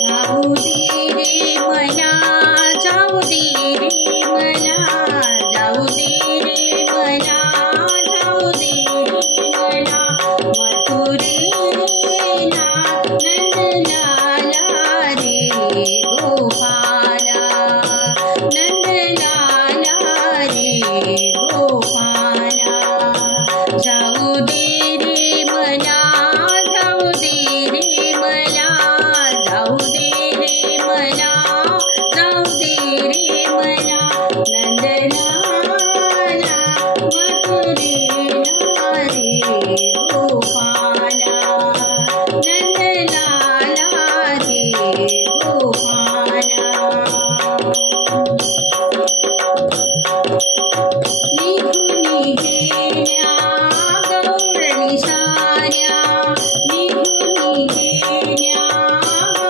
जाऊ दे रे मला, जाऊ दे रे मला, जाऊ दे रे मला, जाऊ दे रे मला, मथुरेला नंदलाला रे गोपाला, नंदलाला रे गोपाला. जाऊ दे रे मला, जाऊ दे रे मला, जाऊ दे रे मला, जाऊ दे रे मला, नंदलाला मथुरेला रे गोपाला, नंदलाला रे गोपाला. निघून गेल्या गौरणी साऱ्या, निघून गेल्या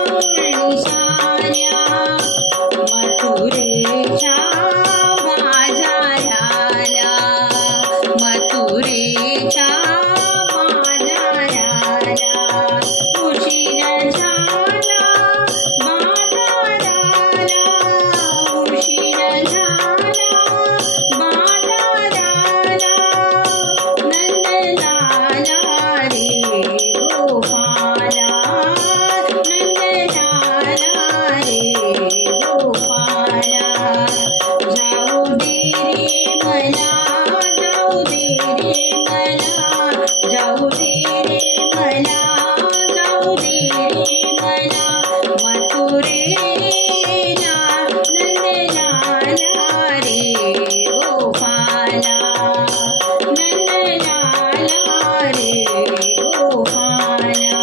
गौरणी साऱ्या, मथुरेच्या बाजाराला, मथुरेच्या बाजाराला. उशीर झाला बाजाराला, उशीर झाला बाजाराला, नंदलाला रे गोपाला, नंदलाला रे गोपाला. जाऊ दे रे मला, जाऊ दे रे मला, जाऊ दे रे मला, जाऊ दे रे मला, मथुरेला नंदलाला रे गोपाला, नंदलाला रे गोपाला.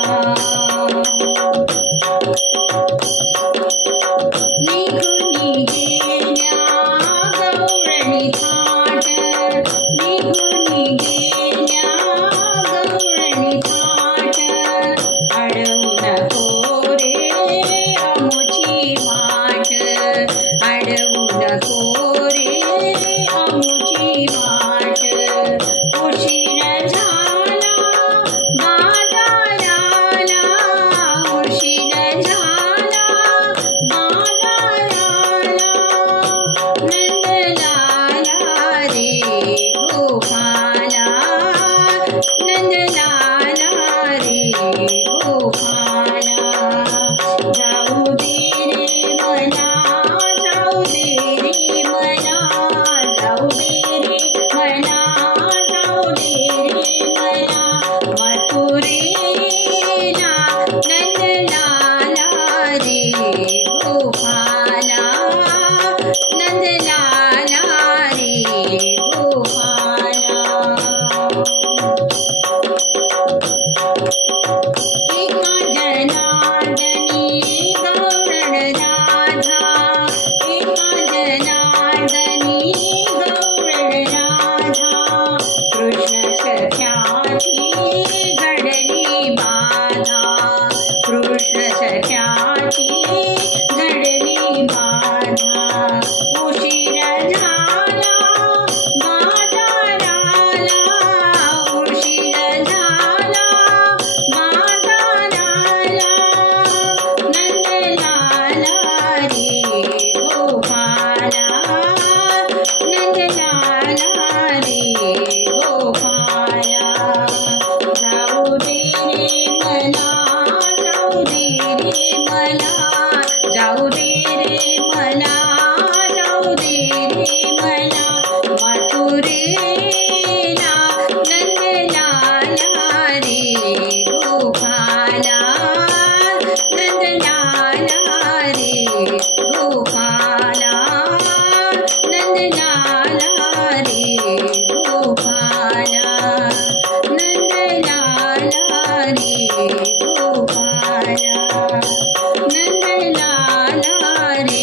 निघून गेल्या गौरणी थाट, निघून गेल्या गौरणी थाट, अडवू नको रे अमुची वाट, अडवू नको रे अमुची वाट. उशीर झाला बाजाराला, उशीर झाला बाजाराला, नंदलाला रे गोपाला, नंदलाला रे गोपाला. जाऊ दे रे मला, जाऊ दे रे मला, जाऊ दे रे मला, जाऊ दे रे मला, मथुरेला नंदलाला रे गोपाला, नंदलाला रे गोपाला. एका जनार्दनी गौरण राधा, एका जनार्दनी गौरण राधा, कृष्ण सख्याची घडली बाधा, कृष्ण सख्याची घडली बाधा. उशीर झाला बाजाराला, उशीर झाला बाजाराला, नंदलाला रे गोपाला, नंदलाला रे गोपाला. जाऊ दे रे मला, जाऊ दे रे मला, जाऊ दे रे मला, जाऊ दे रे मला, मथुरेला नंदलाला रे गोपाला, नंदलाला रे गोपाला, नंदलाला रे गोपाला, नंदलाला रे गोपाला, नंदलाला रे